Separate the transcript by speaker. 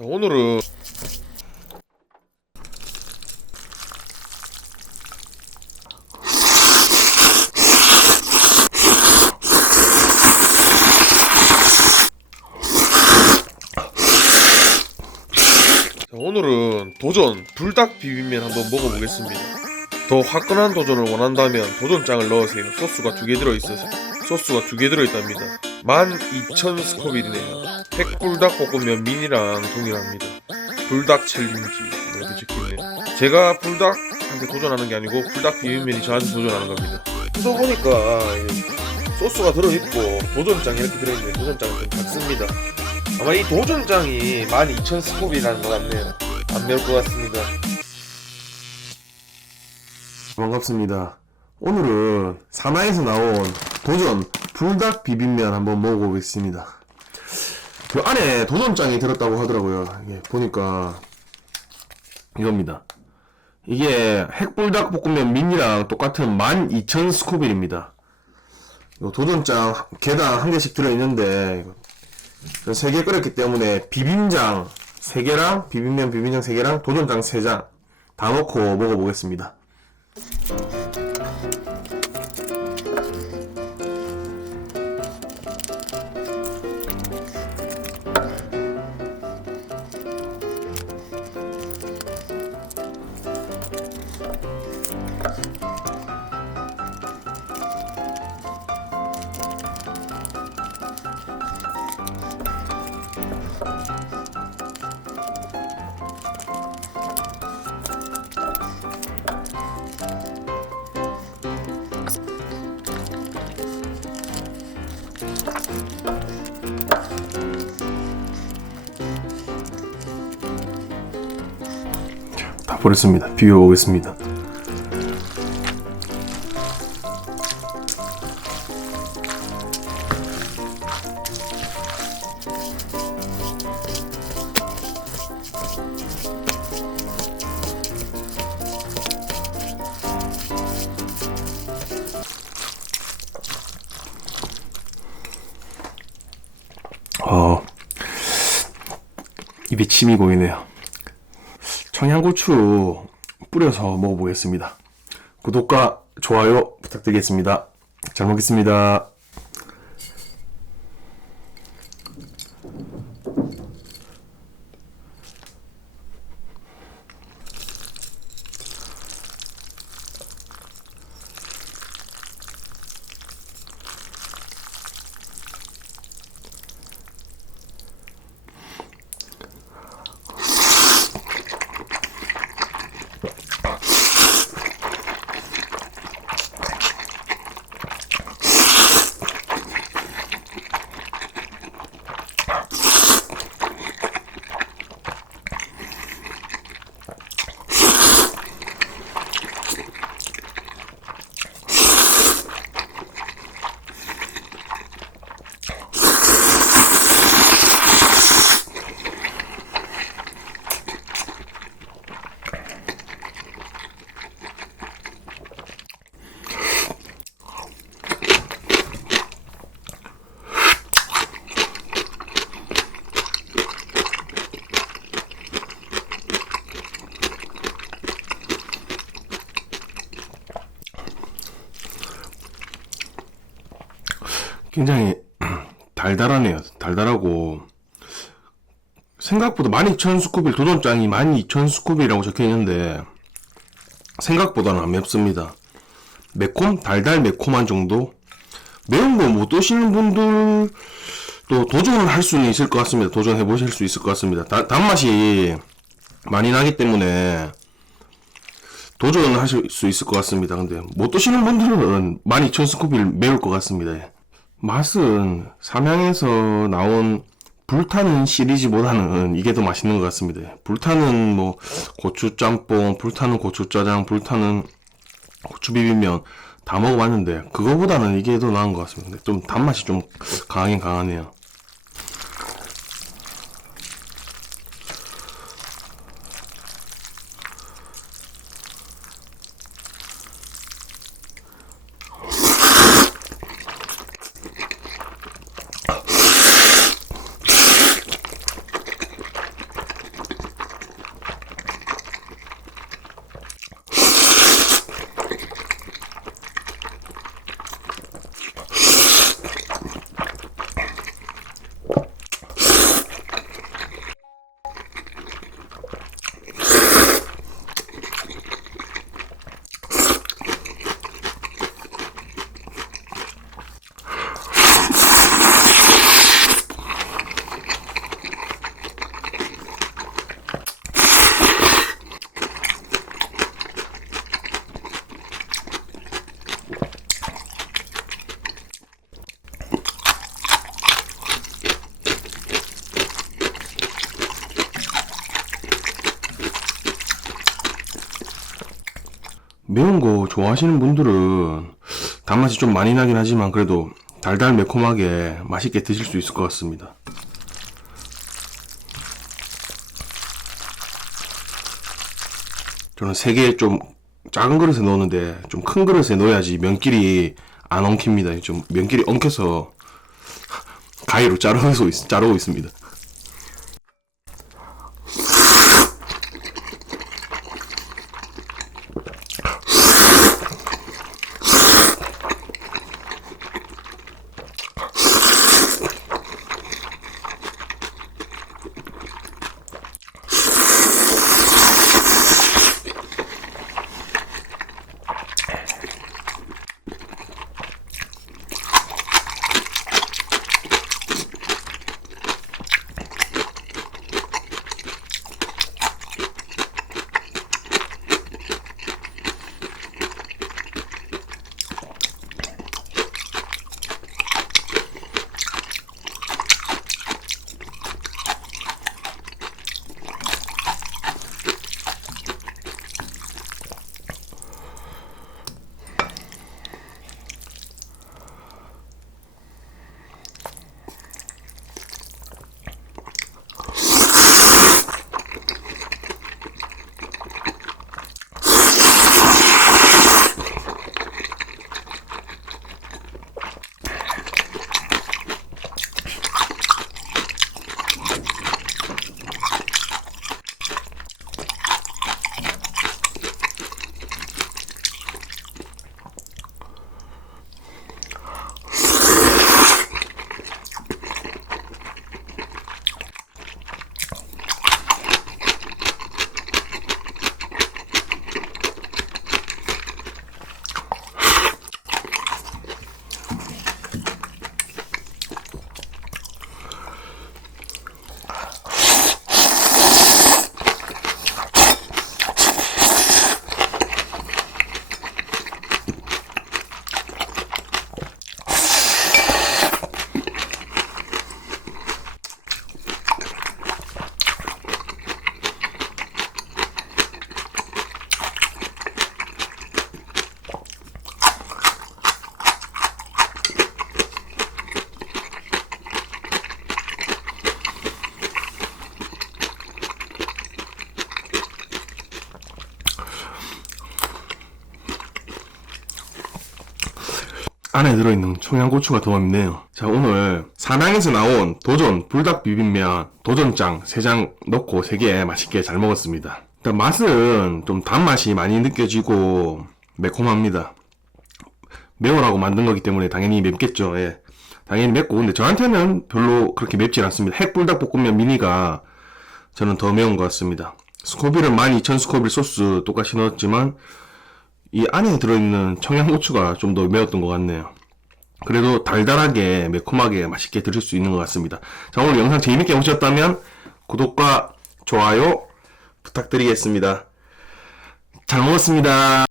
Speaker 1: 자, 오늘은 자, 오늘은 도전 불닭 비빔면 한번 먹어보겠습니다. 더 화끈한 도전을 원한다면 도전장을 넣으세요. 소스가 두 개 들어있어서 소스가 두 개 들어있답니다. 12,000 스코빌이네요. 핵불닭 볶음면 미니랑 동일합니다. 불닭 챌린지 이렇게 적혀있네요. 제가 불닭한테 도전하는 게 아니고 불닭 비빔면이 저한테 도전하는 겁니다. 뜯어 보니까 소스가 들어있고 도전장이 이렇게 들어있는데 도전장은 좀 작습니다. 아마 이 도전장이 12,000 스코빌이라는 것 같네요. 안 매울 것 같습니다.
Speaker 2: 반갑습니다. 오늘은 사나에서 나온 도전 불닭 비빔면 한번 먹어보겠습니다. 그 안에 도전장이 들었다고 하더라고요. 이게 보니까 이겁니다. 이게 핵불닭 볶음면 미니랑 똑같은 12,000 스코빌입니다. 요 도전장 개당 한 개씩 들어있는데 세개 끓였기 때문에 비빔장 3개랑 비빔면 비빔장 3개랑 도전장 3장 다 넣고 먹어보겠습니다. 버렸습니다. 비벼 보겠습니다. 어, 입에 침이 고이네요. 청양고추 뿌려서 먹어보겠습니다. 구독과 좋아요 부탁드리겠습니다. 잘 먹겠습니다. 굉장히 달달하네요. 달달하고 생각보다 12,000스코빌 도전장이 12,000스코빌이라고 적혀 있는데 생각보다는 안 맵습니다. 매콤 달달 매콤한 정도. 매운 거 못 드시는 분들도 도전을 할 수는 있을 것 같습니다. 도전해 보실 수 있을 것 같습니다. 다- 단맛이 많이 나기 때문에 도전을 하실 수 있을 것 같습니다. 근데 못 드시는 분들은 12,000스코빌 매울 것 같습니다. 예. 맛은 삼양에서 나온 불타는 시리즈보다는 이게 더 맛있는 것 같습니다. 불타는 뭐 고추 짬뽕, 불타는 고추 짜장, 불타는 고추 비빔면 다 먹어봤는데 그거보다는 이게 더 나은 것 같습니다. 좀 단맛이 좀 강하긴 강하네요. 매운 거 좋아하시는 분들은 단맛이 좀 많이 나긴 하지만 그래도 달달 매콤하게 맛있게 드실 수 있을 것 같습니다. 저는 세 개 좀 작은 그릇에 넣었는데 좀 큰 그릇에 넣어야지 면끼리 안 엉킵니다. 좀 면끼리 엉켜서 가위로 자르고 있습니다. 안에 들어있는 청양고추가 더 맵네요. 자, 오늘 사낭에서 나온 도전 불닭 비빔면 도전장 3장 넣고 3개 맛있게 잘 먹었습니다. 일단 맛은 좀 단맛이 많이 느껴지고 매콤합니다. 매우라고 만든 거기 때문에 당연히 맵겠죠. 예. 당연히 맵고 근데 저한테는 별로 그렇게 맵진 않습니다. 핵불닭볶음면 미니가 저는 더 매운 것 같습니다. 스코빌은 12,000 스코빌 소스 똑같이 넣었지만 이 안에 들어있는 청양고추가 좀 더 매웠던 것 같네요. 그래도 달달하게 매콤하게 맛있게 드실 수 있는 것 같습니다. 자 오늘 영상 재밌게 보셨다면 구독과 좋아요 부탁드리겠습니다. 잘 먹었습니다.